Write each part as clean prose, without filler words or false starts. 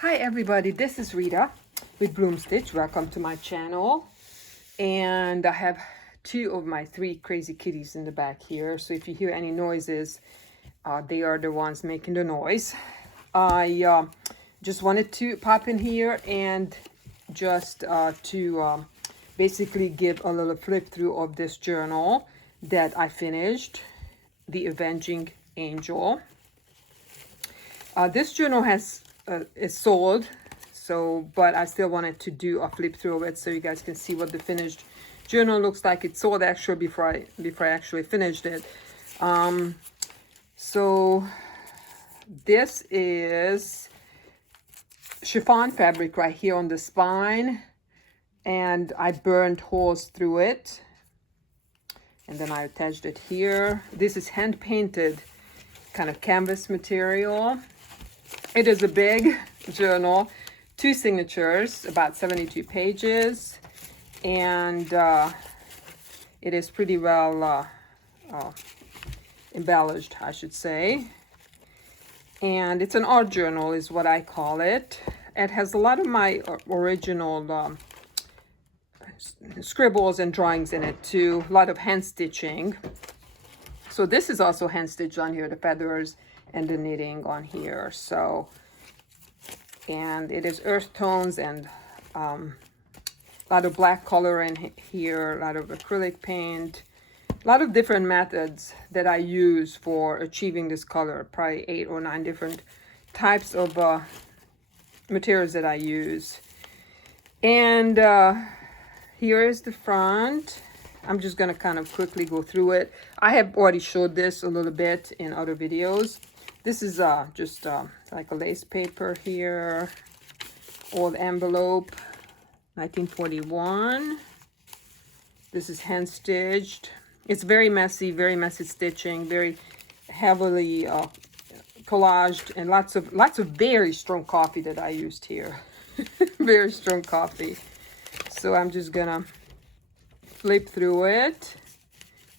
Hi everybody, this is Rita with Bloom Stitch. Welcome to my channel. And I have two of my three crazy kitties in the back here. So if you hear any noises, they are the ones making the noise. I just wanted to pop in here and just to basically give a little flip through of this journal that I finished, The Avenging Angel. This journal is sold, but I still wanted to do a flip through of it so you guys can see what the finished journal looks like. It sold actually before I actually finished it. So this is chiffon fabric right here on the spine, and I burned holes through it, and then I attached it here. This is hand painted kind of canvas material. It is a big journal, 2 signatures, about 72 pages, and it is pretty well embellished, I should say. And it's an art journal is what I call it. It has a lot of my original scribbles and drawings in it too, a lot of hand stitching. So this is also hand stitched on here, the feathers and the knitting on here. So, and it is earth tones and a lot of black color in here, a lot of acrylic paint, a lot of different methods that I use for achieving this color, probably 8 or 9 different types of materials that I use. And here is the front. I'm just gonna kind of quickly go through it. I have already showed this a little bit in other videos. This is just like a lace paper here, old envelope, 1941. This is hand stitched. It's very messy stitching, very heavily collaged, and lots of very strong coffee that I used here. Very strong coffee. So I'm just gonna flip through it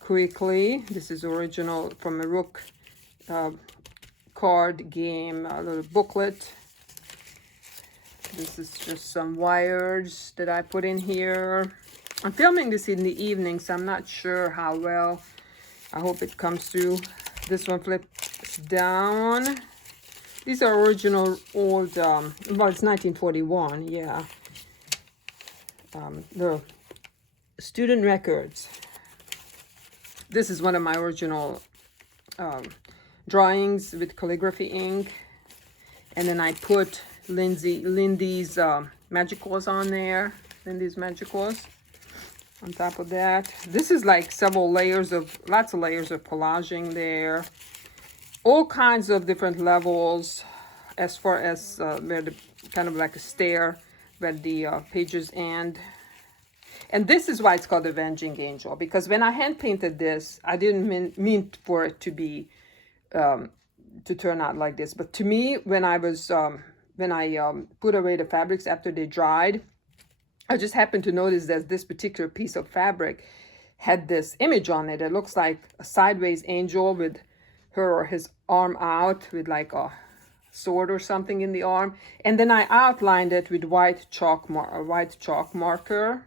quickly. This is original from a Rook card game, a little booklet. This is just some wires that I put in here. I'm filming this in the evening, so I'm not sure how well. I hope it comes through. This one flips down. These are original old, well, it's 1941, yeah. The student records. This is one of my original drawings with calligraphy ink, and then I put Lindy's magicals on there. Lindy's magicals on top of that. This is like lots of layers of collaging there, all kinds of different levels as far as where the kind of like a stair where the pages end. And this is why it's called Avenging Angel, because when I hand painted this, I didn't mean for it to be to turn out like this. But to me, when I put away the fabrics after they dried, I just happened to notice that this particular piece of fabric had this image on it. It looks like a sideways angel with her or his arm out with like a sword or something in the arm. And then I outlined it with white chalk marker.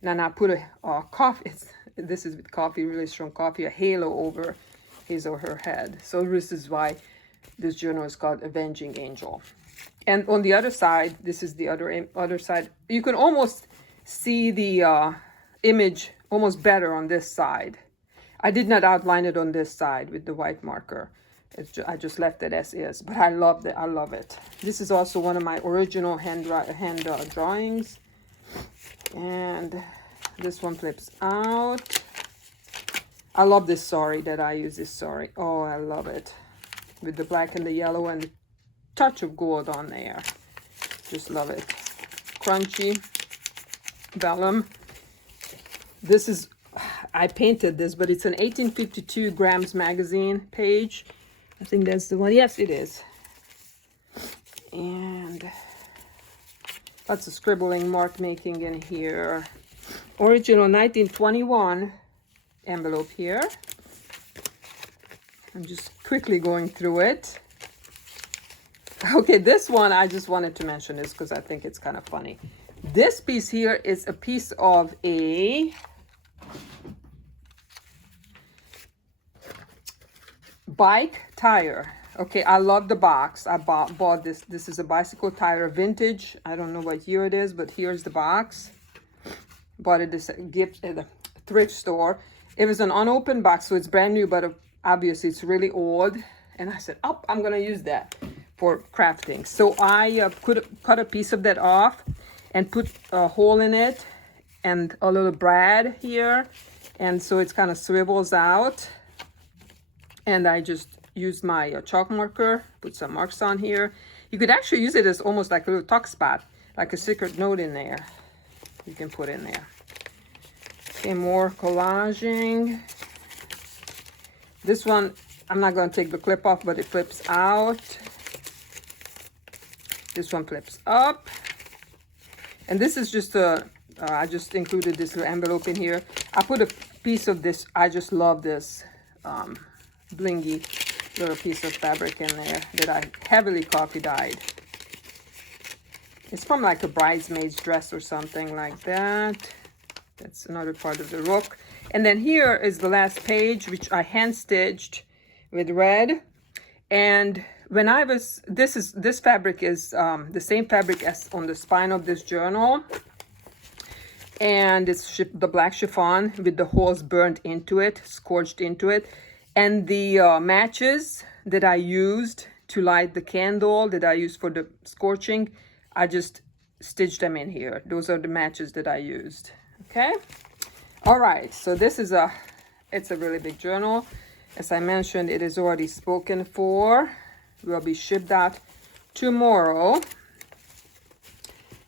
And then I put a coffee, this is with coffee, really strong coffee, a halo over his or her head. So this is why this journal is called Avenging Angel. And on the other side, this is the other side. You can almost see the image almost better on this side. I did not outline it on this side with the white marker. I just left it as is, but I love it. I love it. This is also one of my original hand drawings. And this one flips out. I love this sari that I use, this sari. Oh, I love it. With the black and the yellow and the touch of gold on there. Just love it. Crunchy vellum. This is, I painted this, but it's an 1852 Grams magazine page. I think that's the one. Yes, it is. And lots of scribbling, mark making in here. Original 1921 envelope here. I'm just quickly going through it. Okay, this one, I just wanted to mention this because I think it's kind of funny. This piece here is a piece of a bike tire. Okay, I love the box. I bought this. This is a bicycle tire, vintage. I don't know what year it is, but here's the box. Bought it as a gift at a thrift store. It was an unopened box, so it's brand new, but obviously it's really old. And I said, oh, I'm gonna use that for crafting. So I cut a piece of that off and put a hole in it and a little brad here. And so it kind of swivels out. And I just used my chalk marker, put some marks on here. You could actually use it as almost like a little tuck spot, like a secret note in there. You can put in there. Okay, more collaging. This one, I'm not going to take the clip off, but it flips out. This one flips up. And this is just I just included this little envelope in here. I put a piece of this, I just love this blingy little piece of fabric in there that I heavily coffee dyed. It's from like a bridesmaid's dress or something like that. That's another part of the rook. And then here is the last page, which I hand stitched with red. And when I was, this fabric is the same fabric as on the spine of this journal. And it's the black chiffon with the holes burnt into it, scorched into it. And the matches that I used to light the candle, that I used for the scorching, I just stitched them in here. Those are the matches that I used. Okay. All right. So this is it's a really big journal. As I mentioned, it is already spoken for. Will be shipped out tomorrow.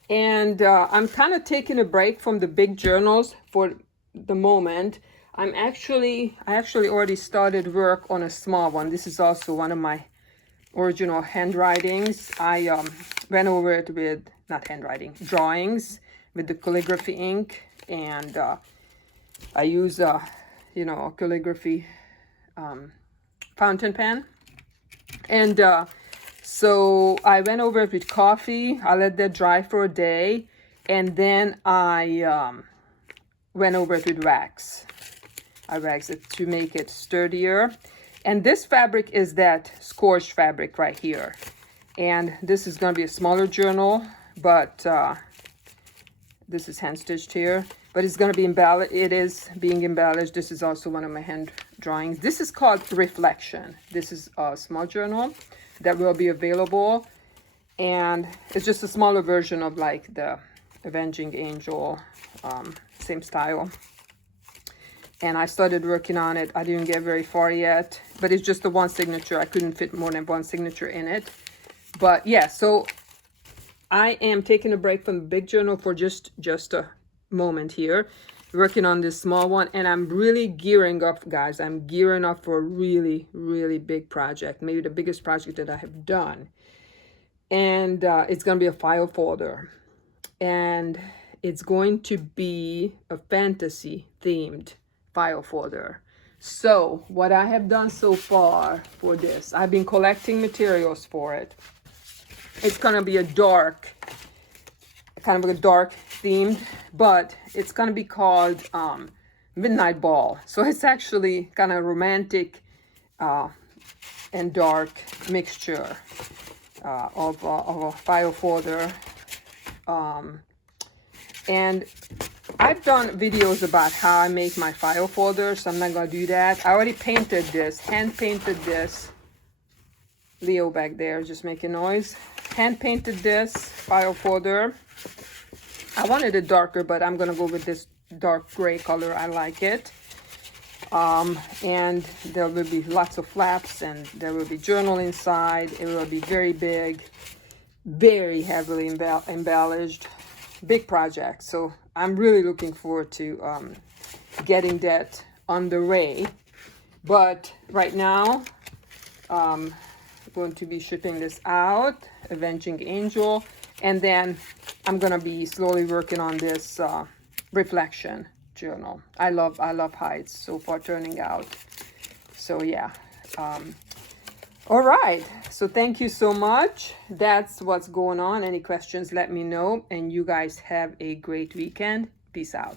And I'm kind of taking a break from the big journals for the moment. I actually already started work on a small one. This is also one of my original handwritings. I went over it with, not handwriting, drawings with the calligraphy ink. And I use a calligraphy fountain pen. And so I went over it with coffee. I let that dry for a day. And then I went over it with wax. I waxed it to make it sturdier. And this fabric is that scorched fabric right here. And this is going to be a smaller journal, but this is hand stitched here. But it's going to be embellished. It is being embellished. This is also one of my hand drawings. This is called Reflection. This is a small journal that will be available. And it's just a smaller version of like the Avenging Angel, same style. And I started working on it. I didn't get very far yet, but it's just the one signature. I couldn't fit more than one signature in it. But yeah, so I am taking a break from the big journal for just a moment here, working on this small one. And I'm really gearing up, guys. I'm gearing up for a really, really big project. Maybe the biggest project that I have done. And it's going to be a file folder. And it's going to be a fantasy themed file folder. So what I have done so far for this, I've been collecting materials for it. It's gonna be a dark, kind of a dark themed, but it's gonna be called Midnight Ball. So it's actually kind of romantic and dark mixture of a file folder. And I've done videos about how I make my file folder, so I'm not going to do that. I already painted this, hand painted this. Leo back there just making noise. Hand painted this file folder. I wanted it darker, but I'm going to go with this dark gray color. I like it. And there will be lots of flaps, and there will be journal inside. It will be very big, very heavily embellished. Big project. So I'm really looking forward to getting that underway. But right now, I'm going to be shipping this out, Avenging Angel, and then I'm gonna be slowly working on this reflection journal. I love how it's so far turning out. So yeah. All right, so thank you so much. That's what's going on. Any questions, let me know. And you guys have a great weekend. Peace out.